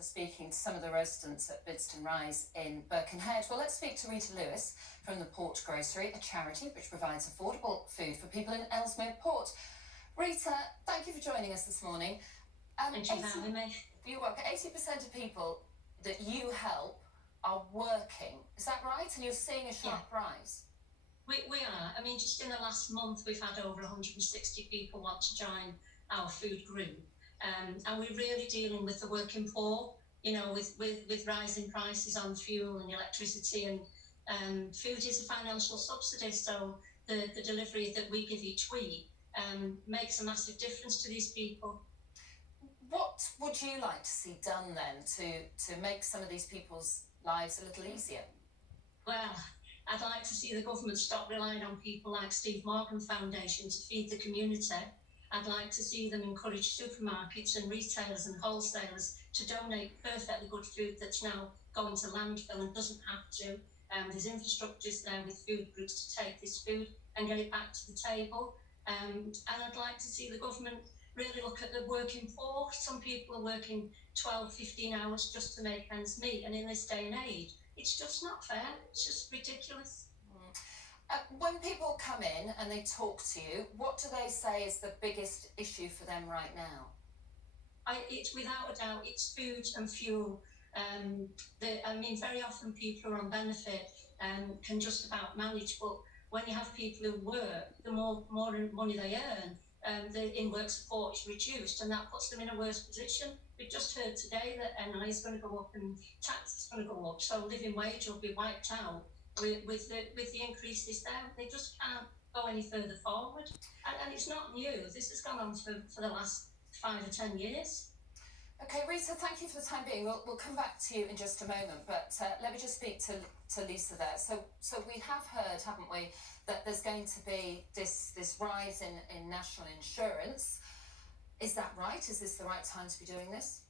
Speaking to some of the residents at Bidston Rise in Birkenhead. Well, let's speak to Rita Lewis from the Port Grocery, a charity which provides affordable food for people in Ellesmere Port. Rita, thank you for joining us this morning. Thank you for having me. You work, 80% of people that you help are working. Is that right? And you're seeing a sharp rise? We are. I mean, just in the last month, we've had over 160 people want to join our food group. And we're really dealing with the working poor, you know, with rising prices on fuel and electricity, and food is a financial subsidy. So the delivery that we give each week makes a massive difference to these people. What would you like to see done then to make some of these people's lives a little easier? Well, I'd like to see the government stop relying on people like Steve Morgan Foundation to feed the community. I'd like to see them encourage supermarkets and retailers and wholesalers to donate perfectly good food that's now going to landfill and doesn't have to. There's infrastructures there with food groups to take this food and get it back to the table. And I'd like to see the government really look at the working poor. Some people are working 12, 15 hours just to make ends meet. And in this day and age, it's just not fair. It's just ridiculous. When people come in and they talk to you, what do they say is the biggest issue for them right now? It's without a doubt, it's food and fuel. Very often people are on benefit and can just about manage, but when you have people who work, the more money they earn, the in-work support is reduced, and that puts them in a worse position. We've just heard today that NI is going to go up and tax is going to go up, so living wage will be wiped out. With the increases there, they just can't go any further forward. And it's not new. This has gone on for the last 5 or 10 years. Okay, Rita, thank you for the time being. We'll come back to you in just a moment, but let me just speak to Lisa there. So we have heard, haven't we, that there's going to be this rise in national insurance. Is that right? Is this the right time to be doing this?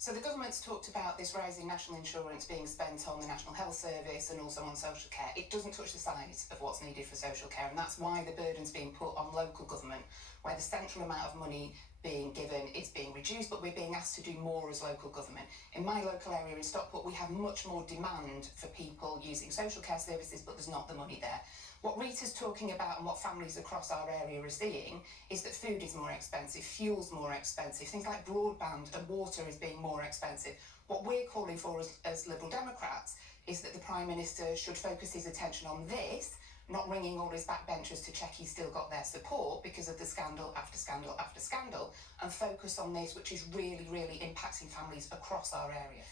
So the government's talked about this rise in national insurance being spent on the National Health Service and also on social care. It doesn't touch the size of what's needed for social care, and that's why the burden's being put on local government, where the central amount of money being given is being reduced, but we're being asked to do more as local government. In my local area in Stockport, we have much more demand for people using social care services, but there's not the money there. What Rita's talking about and what families across our area are seeing is that food is more expensive, fuel's more expensive, things like broadband and water is being more expensive. What we're calling for as Liberal Democrats is that the Prime Minister should focus his attention on this, not ringing all his backbenchers to check he's still got their support because of the scandal after scandal after scandal, and focus on this, which is really, really impacting families across our area.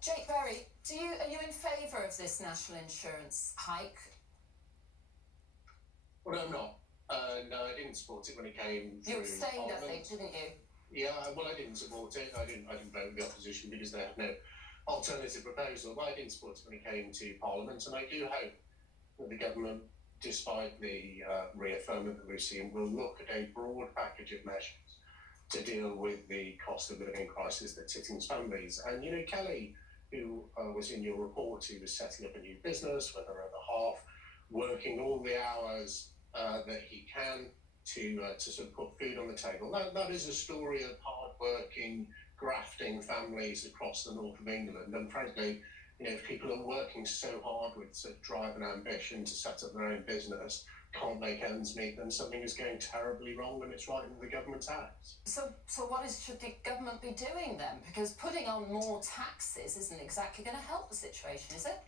Jake Berry, are you in favour of this national insurance hike? Well, I'm not. No, I didn't support it when it came through. You abstained, I think, didn't you? Yeah, well, I didn't support it. I didn't vote with the opposition because they had no alternative proposal. But I didn't support it when it came to Parliament, and I do hope that the government, despite the reaffirmment that we've seen, will look at a broad package of measures to deal with the cost of living crisis that's hitting families. And, you know, Kelly, who was in your report, who was setting up a new business, whether at the half, working all the hours that he can to sort of put food on the table. That is a story of hard-working, grafting families across the north of England. And frankly, you know, if people are working so hard with sort of drive and ambition to set up their own business, can't make ends meet, then something is going terribly wrong and it's right in the government's hands. So what should the government be doing then? Because putting on more taxes isn't exactly going to help the situation, is it?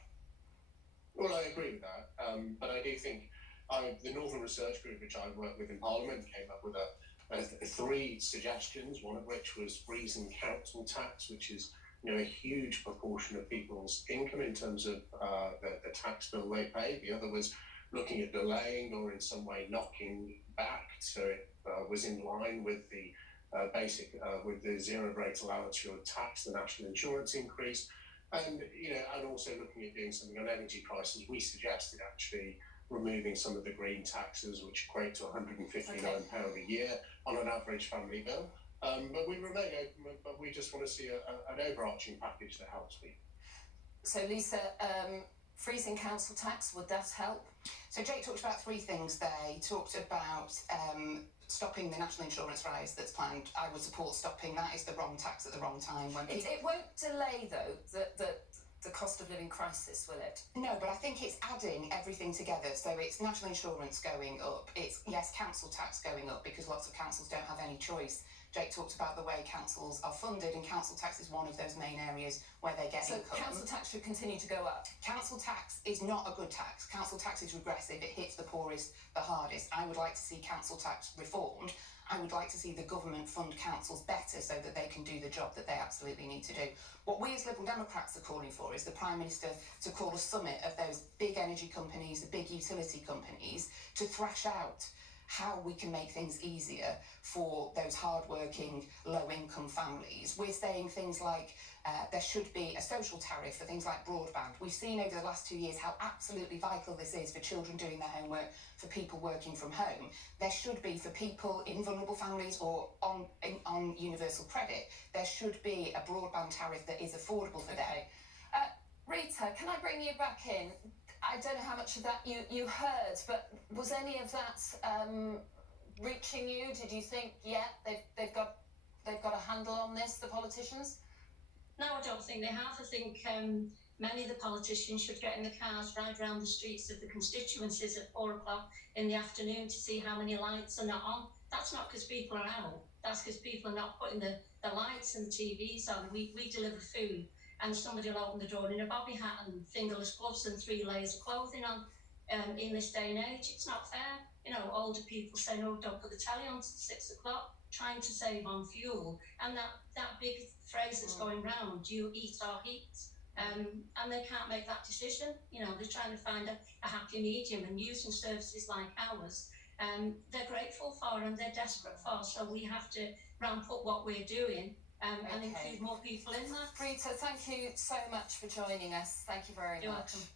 Well, I agree with that, but I do think the Northern Research Group, which I work with in Parliament, came up with 3 suggestions, one of which was freezing council tax, which is, you know, a huge proportion of people's income in terms of the tax bill they pay. The other was looking at delaying or in some way knocking back so it was in line with the with the zero rate allowance for tax, the national insurance increase. And, you know, and also looking at doing something on energy prices. We suggested actually removing some of the green taxes, which equate to £159 a year on an average family bill. But we remain open, but we just want to see an overarching package that helps people. So, Lisa, freezing council tax, would that help? So Jake talked about three things there. He talked about stopping the national insurance rise that's planned. I would support stopping that. It's the wrong tax at the wrong time. When It won't delay, though, the cost of living crisis, will it? No, but I think it's adding everything together. So it's national insurance going up. It's, yes, council tax going up because lots of councils don't have any choice. Jake talked about the way councils are funded, and council tax is one of those main areas where they get So income. council tax should continue to go up? Council tax is not a good tax. Council tax is regressive. It hits the poorest the hardest. I would like to see council tax reformed. I would like to see the government fund councils better so that they can do the job that they absolutely need to do. What we as Liberal Democrats are calling for is the Prime Minister to call a summit of those big energy companies, the big utility companies, to thrash out how we can make things easier for those hard-working, low-income families. We're saying things like there should be a social tariff for things like broadband. We've seen over the last 2 years how absolutely vital this is for children doing their homework, for people working from home. There should be, for people in vulnerable families or on universal credit, there should be a broadband tariff that is affordable for them. Rita, can I bring you back in? I don't know how much of that you heard, but was any of that reaching you? Did you think, yeah, they've got a handle on this, the politicians? No, I don't think they have. I think many of the politicians should get in the cars, ride around the streets of the constituencies at 4 o'clock in the afternoon to see how many lights are not on. That's not because people are out. That's because people are not putting the lights and the TVs on. We deliver food, and somebody will open the door in a bobby hat and fingerless gloves and 3 layers of clothing on. In this day and age, it's not fair. You know, older people say, no, don't put the telly on till 6 o'clock, trying to save on fuel. And that big phrase that's going round, you eat or heat. And they can't make that decision. You know, they're trying to find a happy medium, and using services like ours, they're grateful for and they're desperate for. So we have to ramp up what we're doing and include more people in that. Rita, thank you so much for joining us. Thank you very You're much. welcome.